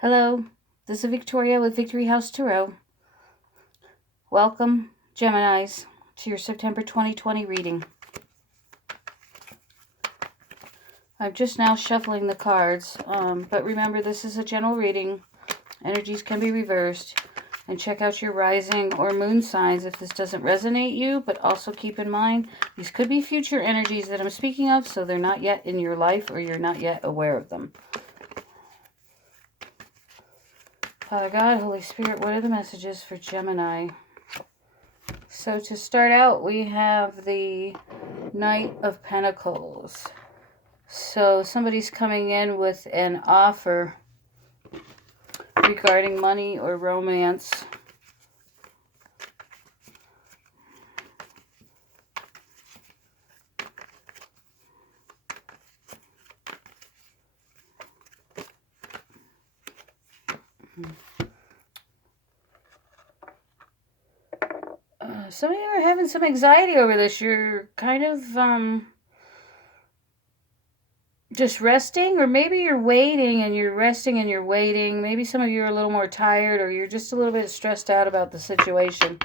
Hello, this is Victoria with Victory House Tarot. Welcome, Geminis, to your September 2020 reading. I'm just now shuffling the cards, but remember this is a general reading. Energies can be reversed. And check out your rising or moon signs if this doesn't resonate you, but also keep in mind these could be future energies that I'm speaking of, so they're not yet in your life or you're not yet aware of them. Father God, Holy Spirit, what are the messages for Gemini? So to start out, we have the Knight of Pentacles. So somebody's coming in with an offer regarding money or romance. Some of you are having some anxiety over this. You're kind of just resting, or maybe you're waiting and you're resting and you're waiting. Maybe some of you are a little more tired, or you're just a little bit stressed out about the situation.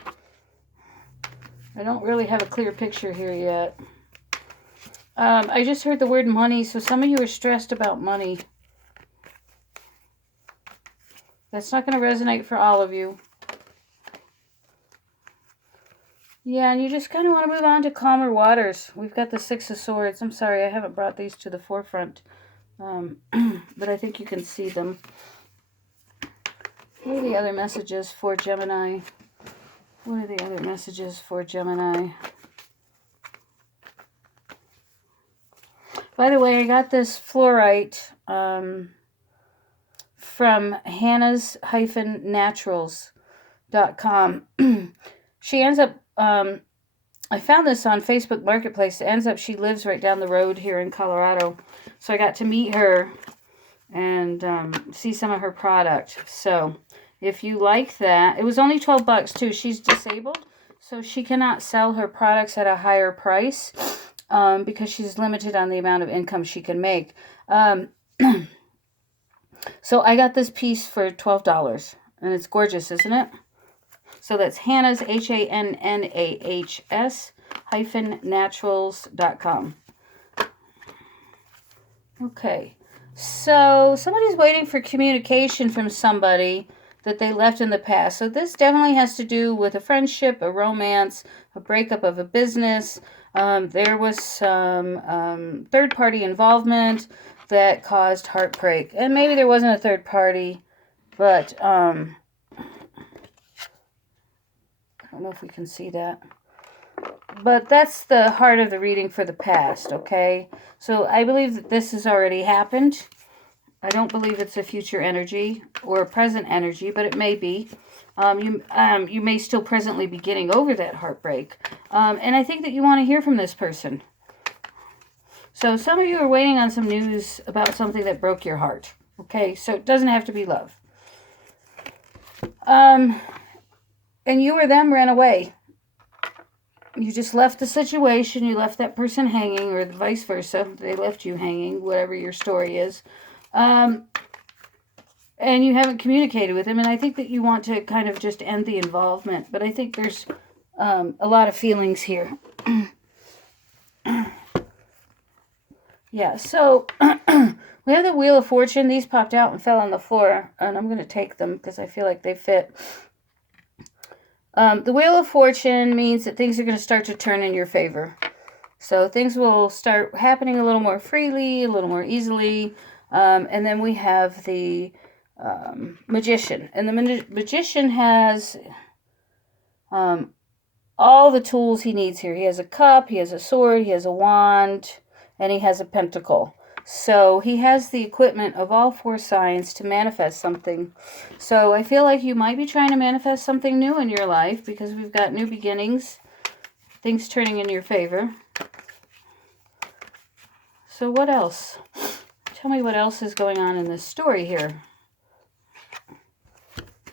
I don't really have a clear picture here yet. I just heard the word money, so some of you are stressed about money. That's not going to resonate for all of you. Yeah, and you just kind of want to move on to calmer waters. We've got the Six of Swords. I'm sorry, I haven't brought these to the forefront. But I think you can see them. What are the other messages for Gemini? What are the other messages for Gemini? By the way, I got this fluorite from Hannah's-Naturals.com. She ends up, I found this on Facebook Marketplace. It ends up she lives right down the road here in Colorado. So I got to meet her and see some of her product. So if you like that, it was only $12 too. She's disabled, so she cannot sell her products at a higher price because she's limited on the amount of income she can make. So I got this piece for $12, and it's gorgeous, isn't it? So that's Hannah's, HANNAHS-naturals.com. Okay, so somebody's waiting for communication from somebody that they left in the past. So this definitely has to do with a friendship, a romance, a breakup of a business. There was some third-party involvement that caused heartbreak. And maybe there wasn't a third party, but I don't know if we can see that. But that's the heart of the reading for the past, okay? So I believe that this has already happened. I don't believe it's a future energy or a present energy, but it may be. You may still presently be getting over that heartbreak. And I think that you want to hear from this person. So some of you are waiting on some news about something that broke your heart. Okay, so it doesn't have to be love. And you or them ran away. You just left the situation. You left that person hanging, or vice versa. They left you hanging, whatever your story is. And you haven't communicated with them. And I think that you want to kind of just end the involvement. But I think there's a lot of feelings here. Yeah, so we have the Wheel of Fortune. These popped out and fell on the floor, and I'm going to take them because I feel like they fit. The Wheel of Fortune means that things are going to start to turn in your favor. So things will start happening a little more freely, a little more easily. And then we have the Magician. And the Magician has all the tools he needs here. He has a cup, he has a sword, he has a wand, and he has a pentacle. So he has the equipment of all four signs to manifest something. So I feel like you might be trying to manifest something new in your life because we've got new beginnings, things turning in your favor. So what else? Tell me what else is going on in this story here.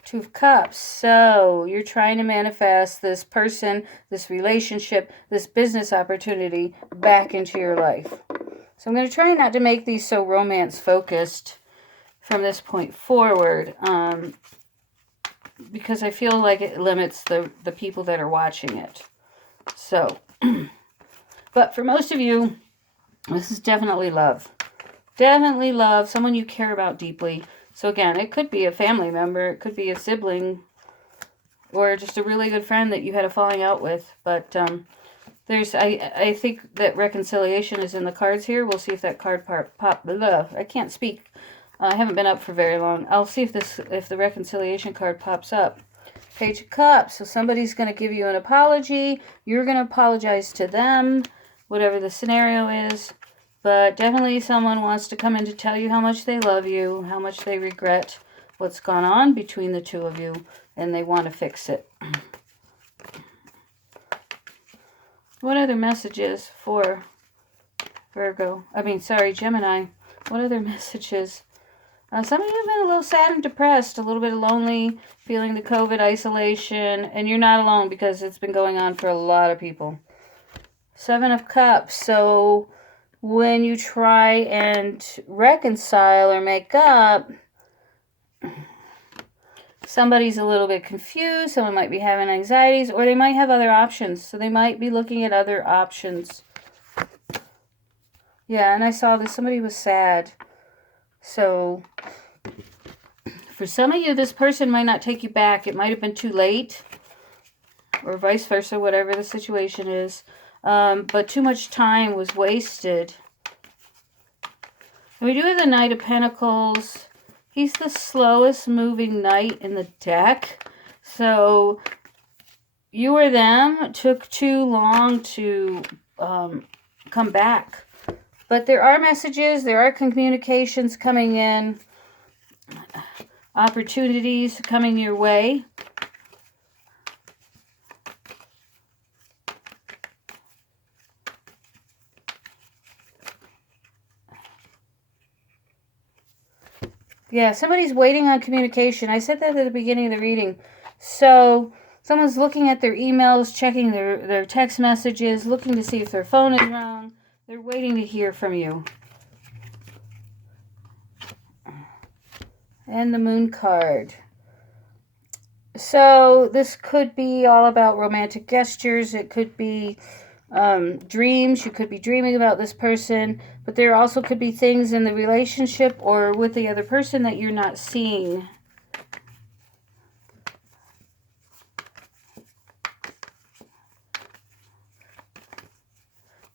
Two of Cups. So you're trying to manifest this person, this relationship, this business opportunity back into your life. So I'm going to try not to make these so romance focused from this point forward, because I feel like it limits the people that are watching it. So, but for most of you, this is definitely love. Definitely love, someone you care about deeply. So again, it could be a family member, it could be a sibling, or just a really good friend that you had a falling out with. But I think that reconciliation is in the cards here. We'll see if that card I can't speak. I haven't been up for very long. I'll see if the reconciliation card pops up. Page of Cups. So somebody's going to give you an apology. You're going to apologize to them, whatever the scenario is. But definitely someone wants to come in to tell you how much they love you, how much they regret what's gone on between the two of you, and they want to fix it. What other messages for Gemini? What other messages? Some of you have been a little sad and depressed, a little bit lonely, feeling the COVID isolation, and you're not alone because it's been going on for a lot of people. 7 of Cups. So when you try and reconcile or make up, somebody's a little bit confused. Someone might be having anxieties, or they might have other options. So they might be looking at other options. Yeah, and I saw this. Somebody was sad. So for some of you, this person might not take you back. It might have been too late, or vice versa, whatever the situation is. But too much time was wasted. And we do have the Knight of Pentacles. He's the slowest moving knight in the deck. So you or them took too long to come back. But there are messages, there are communications coming in, opportunities coming your way. Yeah, somebody's waiting on communication. I said that at the beginning of the reading. So someone's looking at their emails, checking their text messages, looking to see if their phone is wrong. They're waiting to hear from you. And the Moon card. So this could be all about romantic gestures. It could be dreams. You could be dreaming about this person. But there also could be things in the relationship or with the other person that you're not seeing.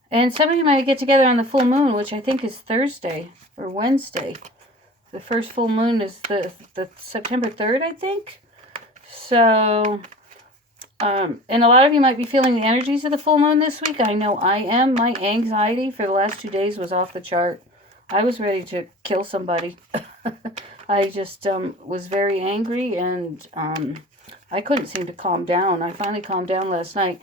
And some of you might get together on the full moon, which I think is Thursday or Wednesday. The first full moon is the September 3rd, I think. So, and a lot of you might be feeling the energies of the full moon this week. I know I am. My anxiety for the last 2 days was off the chart. I was ready to kill somebody. I just was very angry, and I couldn't seem to calm down. I finally calmed down last night.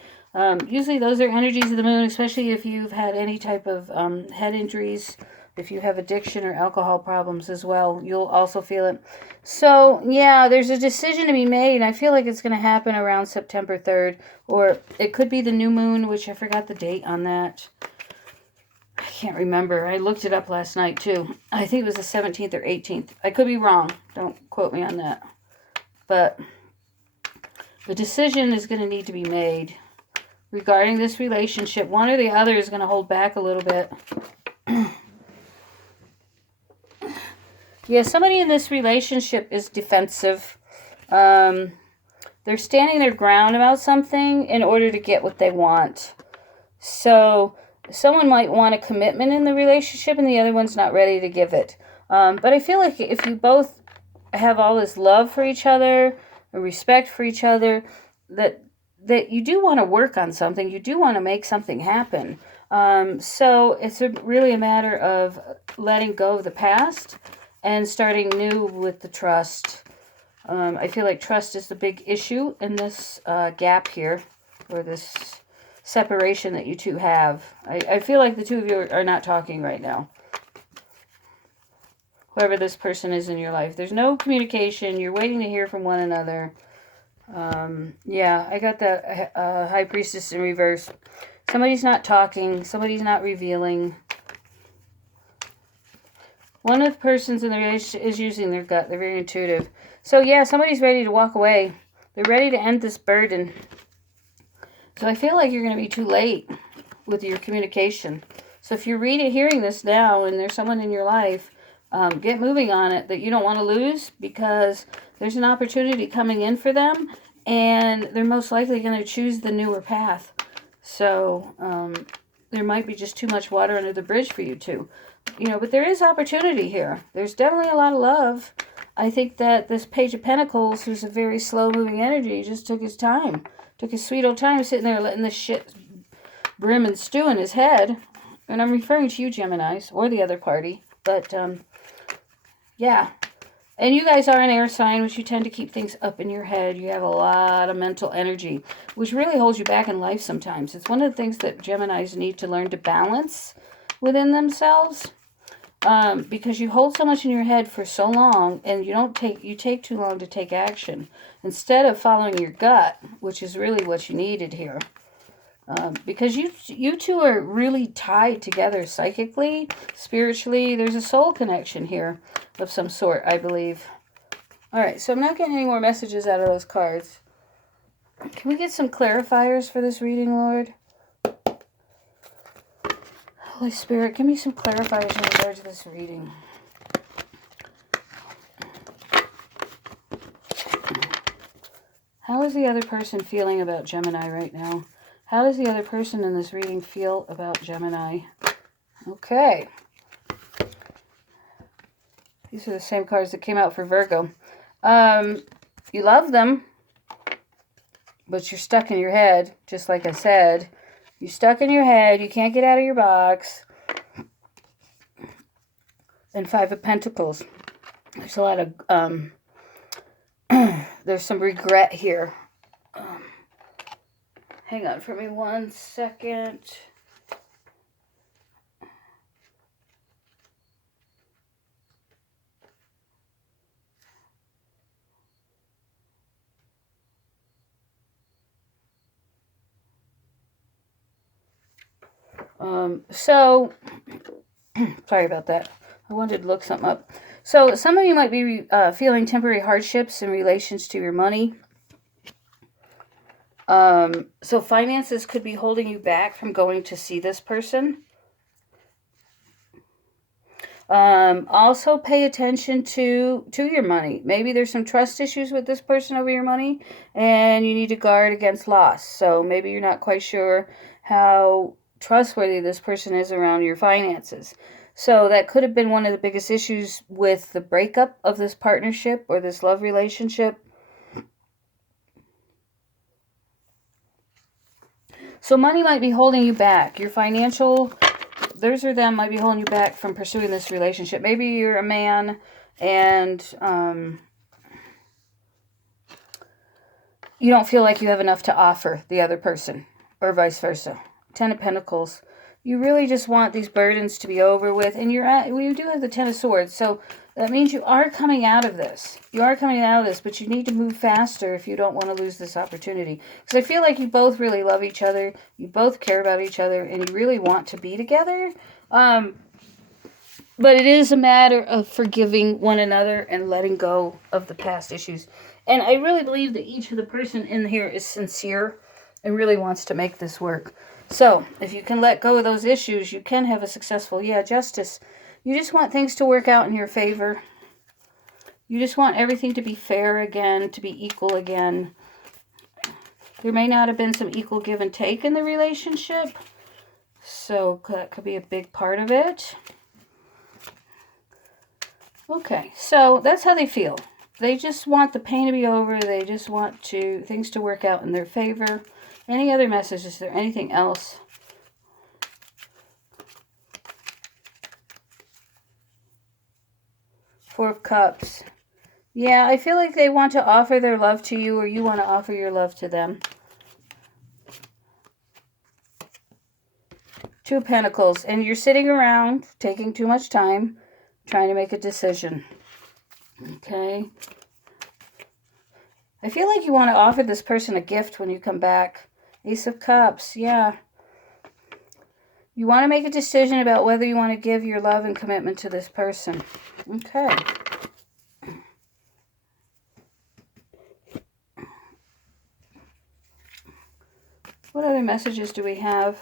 Usually those are energies of the moon, especially if you've had any type of head injuries, if you have addiction or alcohol problems as well, you'll also feel it. So, yeah, there's a decision to be made. I feel like it's going to happen around September 3rd, or it could be the new moon, which I forgot the date on that. I can't remember. I looked it up last night, too. I think it was the 17th or 18th. I could be wrong. Don't quote me on that. But the decision is going to need to be made regarding this relationship. One or the other is going to hold back a little bit. Yeah, somebody in this relationship is defensive. They're standing their ground about something in order to get what they want. So someone might want a commitment in the relationship and the other one's not ready to give it. But I feel like if you both have all this love for each other, respect for each other, that you do want to work on something. You do want to make something happen. So it's really a matter of letting go of the past and starting new with the trust. I feel like trust is the big issue in this gap here, or this separation that you two have. I feel like the two of you are not talking right now. Whoever this person is in your life. There's no communication. You're waiting to hear from one another. Yeah, I got the High Priestess in reverse. Somebody's not talking. Somebody's not revealing. One of the persons in the relationship is using their gut. They're very intuitive. So yeah, somebody's ready to walk away. They're ready to end this burden. So I feel like you're going to be too late with your communication. So if you're hearing this now and there's someone in your life, get moving on it that you don't want to lose, because there's an opportunity coming in for them and they're most likely going to choose the newer path. So there might be just too much water under the bridge for you two. But there is opportunity here. There's definitely a lot of love. I think that this Page of Pentacles, who's a very slow-moving energy, just took his time. Took his sweet old time sitting there letting this shit brim and stew in his head. And I'm referring to you, Geminis, or the other party. But, yeah. And you guys are an air sign, which you tend to keep things up in your head. You have a lot of mental energy, which really holds you back in life sometimes. It's one of the things that Geminis need to learn to balance within themselves. Because you hold so much in your head for so long, and you take too long to take action instead of following your gut, which is really what you needed here. Because you two are really tied together psychically, spiritually. There's a soul connection here of some sort, I believe. All right, so I'm not getting any more messages out of those cards. Can we get some clarifiers for this reading, Lord? Holy Spirit, give me some clarifiers in regards to this reading. How is the other person feeling about Gemini right now? How does the other person in this reading feel about Gemini? Okay. These are the same cards that came out for Virgo. You love them, but you're stuck in your head, just like I said. You're stuck in your head. You can't get out of your box. And Five of Pentacles. There's a lot of, there's some regret here. Hang on for me 1 second. Sorry about that. I wanted to look something up. So some of you might be feeling temporary hardships in relations to your money. So finances could be holding you back from going to see this person. Also pay attention to your money. Maybe there's some trust issues with this person over your money, and you need to guard against loss. So maybe you're not quite sure how trustworthy this person is around your finances. So that could have been one of the biggest issues with the breakup of this partnership or this love relationship. So money might be holding you back. Your financial, theirs or them, might be holding you back from pursuing this relationship. Maybe you're a man and you don't feel like you have enough to offer the other person, or vice versa. Ten of Pentacles. You really just want these burdens to be over with, and you do have the Ten of Swords, so that means you are coming out of this. You are coming out of this, but you need to move faster if you don't want to lose this opportunity. Because I feel like you both really love each other, you both care about each other, and you really want to be together. But it is a matter of forgiving one another and letting go of the past issues. And I really believe that each of the person in here is sincere and really wants to make this work. So, if you can let go of those issues, you can have a successful, justice. You just want things to work out in your favor. You just want everything to be fair again, to be equal again. There may not have been some equal give and take in the relationship. So, that could be a big part of it. Okay, so that's how they feel. They just want the pain to be over. They just want things to work out in their favor. Any other messages? Is there anything else? Four of Cups. Yeah, I feel like they want to offer their love to you, or you want to offer your love to them. Two of Pentacles. And you're sitting around, taking too much time, trying to make a decision. Okay. I feel like you want to offer this person a gift when you come back. Ace of Cups, yeah. You want to make a decision about whether you want to give your love and commitment to this person. Okay. What other messages do we have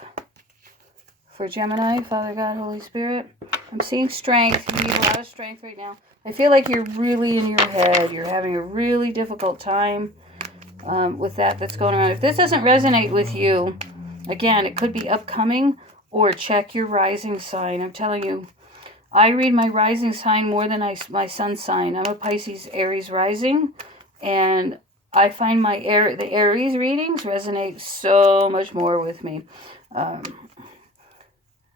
for Gemini, Father God, Holy Spirit? I'm seeing strength. You need a lot of strength right now. I feel like you're really in your head. You're having a really difficult time with that's going around. If this doesn't resonate with you, again, it could be upcoming, or check your rising sign. I'm telling you, I read my rising sign more than my sun sign. I'm a Pisces Aries rising, and I find the Aries readings resonate so much more with me.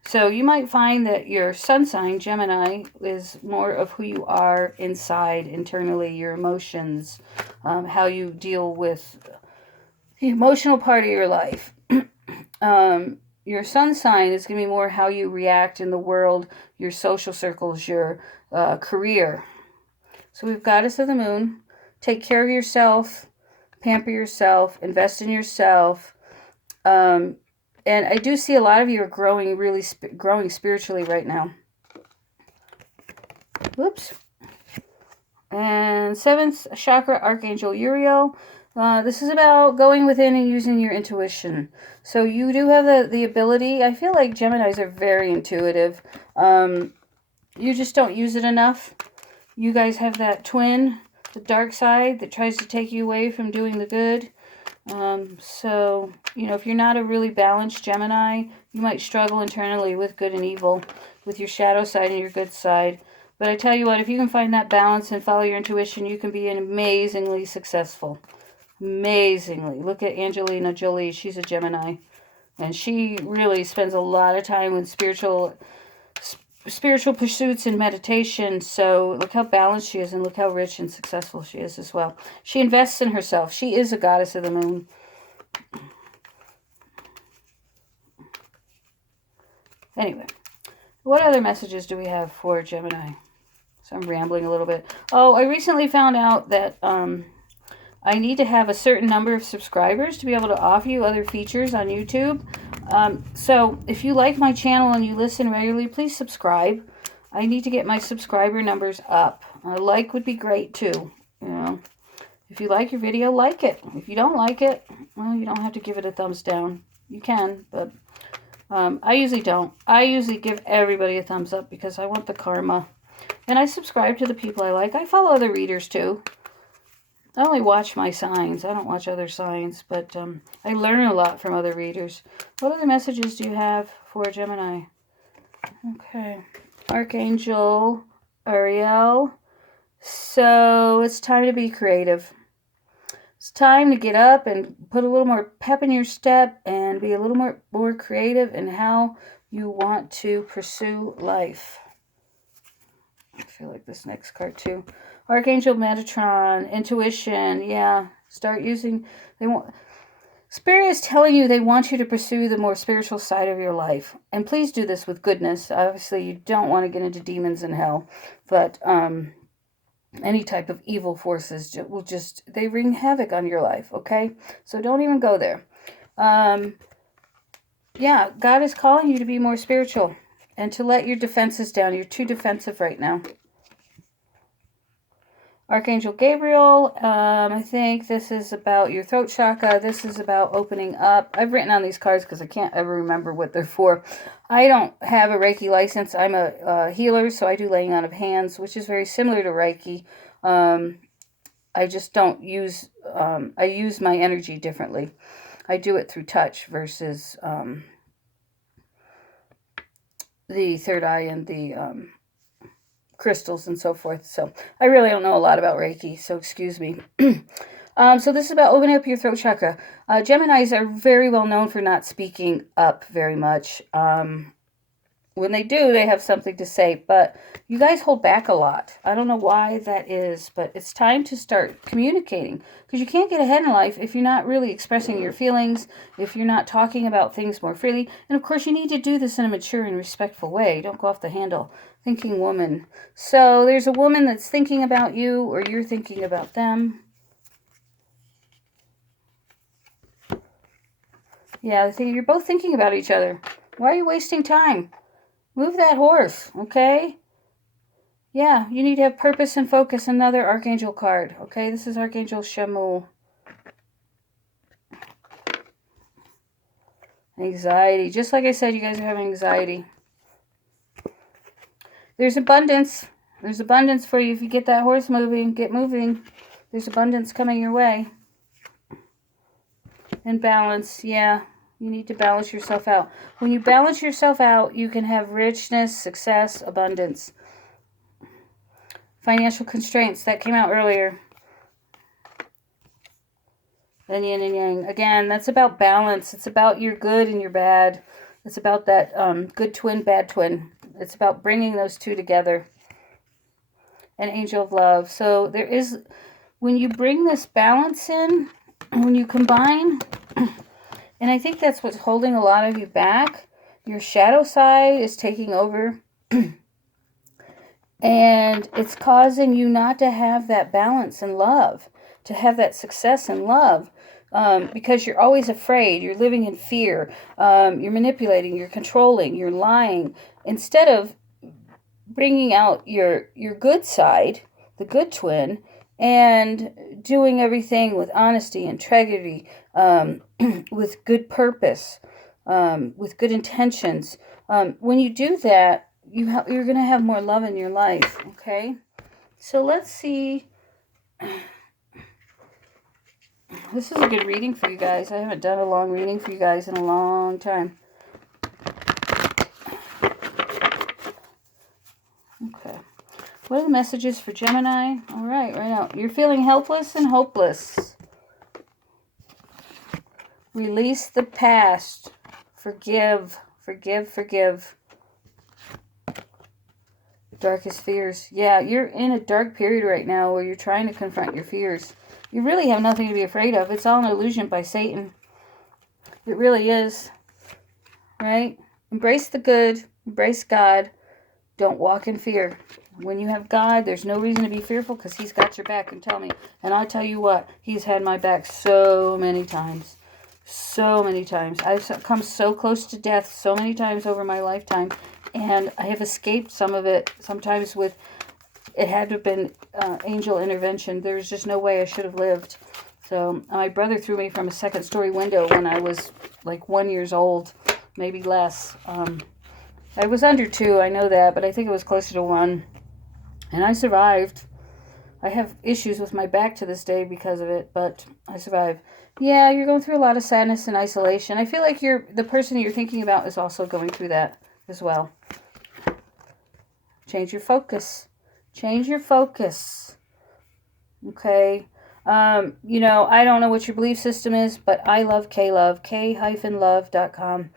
So you might find that your sun sign, Gemini, is more of who you are inside, internally, your emotions, how you deal with the emotional part of your life. Your sun sign is going to be more how you react in the world, your social circles, your career. So we've Goddess of the Moon. Take care of yourself, pamper yourself, invest in yourself. And I do see a lot of you are growing, really growing spiritually right now. Whoops. And 7th chakra, Archangel Uriel. This is about going within and using your intuition. So you do have the ability. I feel like Geminis are very intuitive. You just don't use it enough. You guys have that twin, the dark side, that tries to take you away from doing the good. So, you know, if you're not a really balanced Gemini, you might struggle internally with good and evil, with your shadow side and your good side. But I tell you what, if you can find that balance and follow your intuition, you can be amazingly successful. Amazingly. Look at Angelina Jolie. She's a Gemini. And she really spends a lot of time with spiritual pursuits and meditation. So look how balanced she is, and look how rich and successful she is as well. She invests in herself. She is a goddess of the moon. Anyway, what other messages do we have for Gemini? So I'm rambling a little bit. Oh, I recently found out that I need to have a certain number of subscribers to be able to offer you other features on YouTube. So if you like my channel and you listen regularly, please subscribe. I need to get my subscriber numbers up. A like would be great too. You know, if you like your video, like it. If you don't like it, well, you don't have to give it a thumbs down. You can, but I usually don't. I usually give everybody a thumbs up because I want the karma. And I subscribe to the people I like. I follow other readers too. I only watch my signs. I don't watch other signs, but I learn a lot from other readers. What other messages do you have for Gemini? Okay. Archangel Uriel. So it's time to be creative. It's time to get up and put a little more pep in your step and be a little more creative in how you want to pursue life. I feel like this next card too. Archangel Metatron, intuition, yeah. Start using, Spirit is telling you they want you to pursue the more spiritual side of your life. And please do this with goodness. Obviously, you don't want to get into demons and hell. But any type of evil forces they wreak havoc on your life, okay? So don't even go there. Yeah, God is calling you to be more spiritual and to let your defenses down. You're too defensive right now. Archangel Gabriel, I think this is about your throat chakra. This is about opening up. I've written on these cards because I can't ever remember what they're for. I don't have a Reiki license. I'm a healer, so I do laying on of hands, which is very similar to Reiki. I just don't use, I use my energy differently. I do it through touch versus the third eye and the crystals and so forth. So I really don't know a lot about Reiki, so excuse me. So this is about opening up your throat chakra. Geminis are very well known for not speaking up very much. When they do, they have something to say, but you guys hold back a lot. I don't know why that is, but it's time to start communicating, because you can't get ahead in life if you're not really expressing your feelings, if you're not talking about things more freely. And of course, you need to do this in a mature and respectful way. Don't go off the handle. Thinking woman. So there's a woman that's thinking about you, or you're thinking about them. Yeah, you're both thinking about each other. Why are you wasting time? Move that horse, okay? Yeah, you need to have purpose and focus. Another Archangel card, okay? This is Archangel Shamuel. Anxiety. Just like I said, you guys are having anxiety. There's abundance. There's abundance for you if you get that horse moving. Get moving. There's abundance coming your way. And balance. Yeah, you need to balance yourself out. When you balance yourself out, you can have richness, success, abundance. Financial constraints. That came out earlier. Then yin and yang. Again, that's about balance. It's about your good and your bad. It's about that good twin, bad twin. It's about bringing those two together. An angel of love. So there is, when you bring this balance in, when you combine, and I think that's what's holding a lot of you back. Your shadow side is taking over. And it's causing you not to have that balance in love, to have that success in love. Because you're always afraid, you're living in fear, you're manipulating, you're controlling, you're lying. Instead of bringing out your good side, the good twin, and doing everything with honesty, integrity, with good purpose, with good intentions. When you do that, you're going to have more love in your life, okay? So let's see. This is a good reading for you guys. I haven't done a long reading for you guys in a long time. Okay. What are the messages for Gemini? All right now. You're feeling helpless and hopeless. Release the past. Forgive. Forgive. Darkest fears. Yeah, you're in a dark period right now where you're trying to confront your fears. You really have nothing to be afraid of. It's all an illusion by Satan. It really is. Right? Embrace the good. Embrace God. Don't walk in fear. When you have God, there's no reason to be fearful because He's got your back. And tell me. And I'll tell you what. He's had my back so many times. So many times. I've come so close to death so many times over my lifetime. And I have escaped some of it. Sometimes with, it had to have been angel intervention. There's just no way I should have lived. So my brother threw me from a second-story window when I was like 1 year old, maybe less. I was under 2, I know that, but I think it was closer to 1. And I survived. I have issues with my back to this day because of it, but I survived. Yeah, you're going through a lot of sadness and isolation. I feel like the person you're thinking about is also going through that as well. Change your focus. Change your focus. Okay? You know, I don't know what your belief system is, but I love K-Love, k-love.com.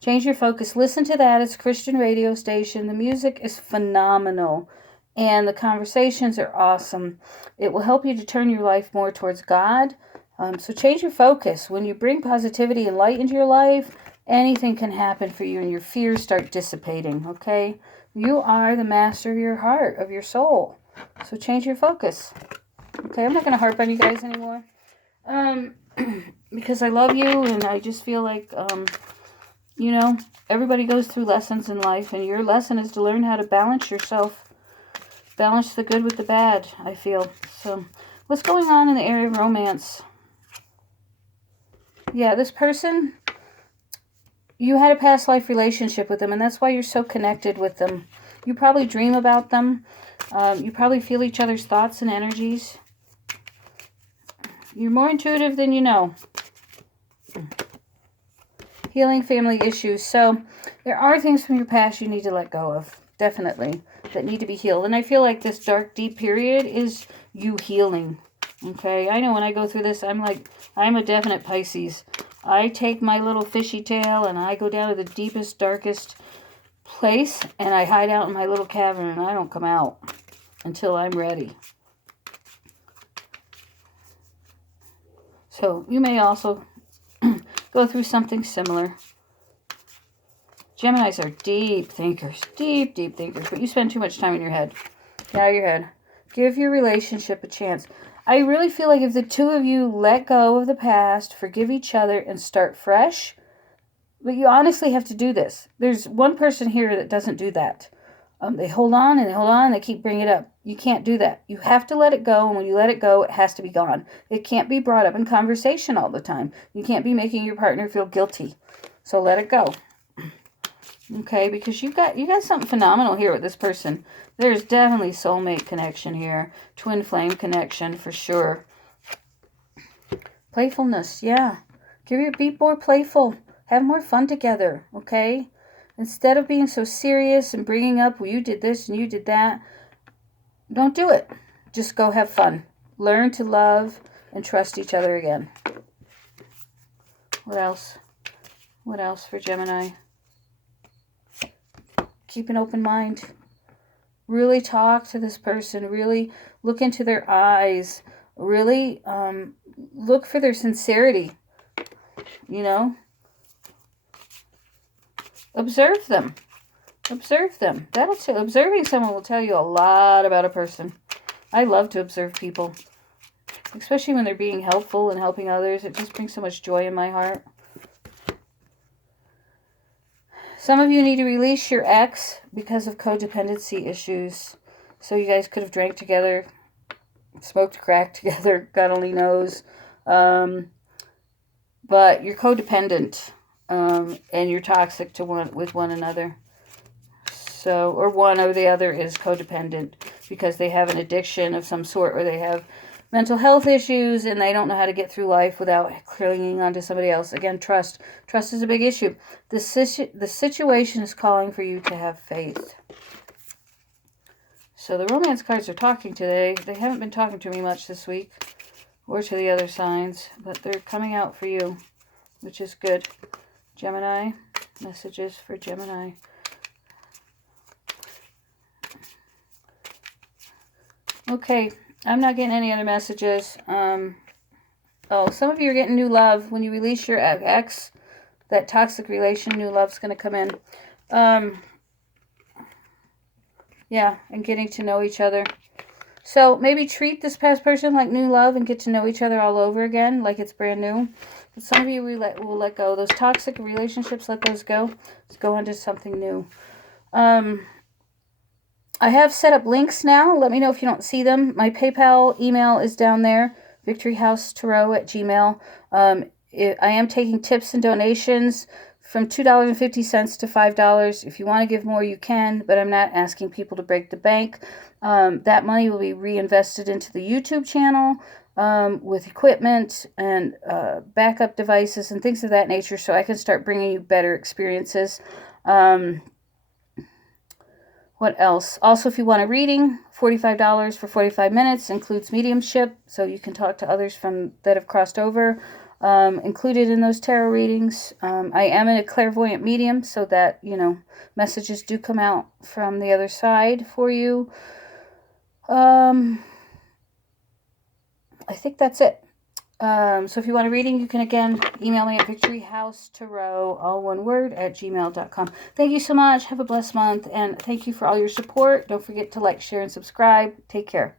Change your focus. Listen to that. It's a Christian radio station. The music is phenomenal. And the conversations are awesome. It will help you to turn your life more towards God. So change your focus. When you bring positivity and light into your life, anything can happen for you and your fears start dissipating, okay? You are the master of your heart, of your soul. So change your focus. Okay, I'm not going to harp on you guys anymore. Because I love you and I just feel like, you know, everybody goes through lessons in life and your lesson is to learn how to balance yourself. Balance the good with the bad, I feel. So, what's going on in the area of romance? Yeah, this person, you had a past life relationship with them, and that's why you're so connected with them. You probably dream about them. You probably feel each other's thoughts and energies. You're more intuitive than you know. Healing family issues. So, there are things from your past you need to let go of. Definitely. That need to be healed. And I feel like this dark, deep period is you healing. Okay? I know when I go through this, I'm a definite Pisces. I take my little fishy tail and I go down to the deepest, darkest place and I hide out in my little cavern and I don't come out until I'm ready. So you may also go through something similar. Geminis are deep thinkers, deep thinkers, but you spend too much time in your head. Get out of your head. Give your relationship a chance. I really feel like if the two of you let go of the past, forgive each other, and start fresh, But you honestly have to do this. There's one person here that doesn't do that. They hold on and they hold on and they keep bringing it up. You can't do that. You have to let it go, and when you let it go, it has to be gone. It can't be brought up in conversation all the time. You can't be making your partner feel guilty. So let it go. Okay, because you got something phenomenal here with this person. There's definitely soulmate connection here. Twin flame connection for sure. Playfulness, yeah. Be more playful. Have more fun together, okay? Instead of being so serious and bringing up, well, you did this and you did that, don't do it. Just go have fun. Learn to love and trust each other again. What else? What else for Gemini? Keep an open mind. Really talk to this person. Really look into their eyes. Really look for their sincerity. You know? Observe them. Observe them. Observing someone will tell you a lot about a person. I love to observe people. Especially when they're being helpful and helping others. It just brings so much joy in my heart. Some of you need to release your ex because of codependency issues. So you guys could have drank together, smoked crack together, God only knows. But you're codependent, and you're toxic with one another. So, or one or the other is codependent because they have an addiction of some sort, or they have mental health issues and they don't know how to get through life without clinging onto somebody else. Again, trust. Trust is a big issue. The situation is calling for you to have faith. So the romance cards are talking today. They haven't been talking to me much this week or to the other signs, but they're coming out for you, which is good. Gemini, messages for Gemini. Okay. I'm not getting any other messages. Some of you are getting new love. When you release your ex, that toxic relation, new love's going to come in. Yeah, and getting to know each other. So maybe treat this past person like new love and get to know each other all over again, like it's brand new. But some of you will let go. Those toxic relationships, let those go. Let's go into something new. I have set up links now. Let me know if you don't see them. My PayPal email is down there, victoryhousetarot@gmail. I am taking tips and donations from $2.50 to $5. If you want to give more, you can, but I'm not asking people to break the bank. That money will be reinvested into the YouTube channel with equipment and backup devices and things of that nature, so I can start bringing you better experiences. What else? Also, if you want a reading, $45 for 45 minutes, includes mediumship, so you can talk to others that have crossed over. Included in those tarot readings. I am a clairvoyant medium, so that, messages do come out from the other side for you. I think that's it. So if you want a reading, you can again email me at victoryhousetarot, all one word, @gmail.com. Thank you so much. Have a blessed month, and thank you for all your support. Don't forget to like, share, and subscribe. Take care.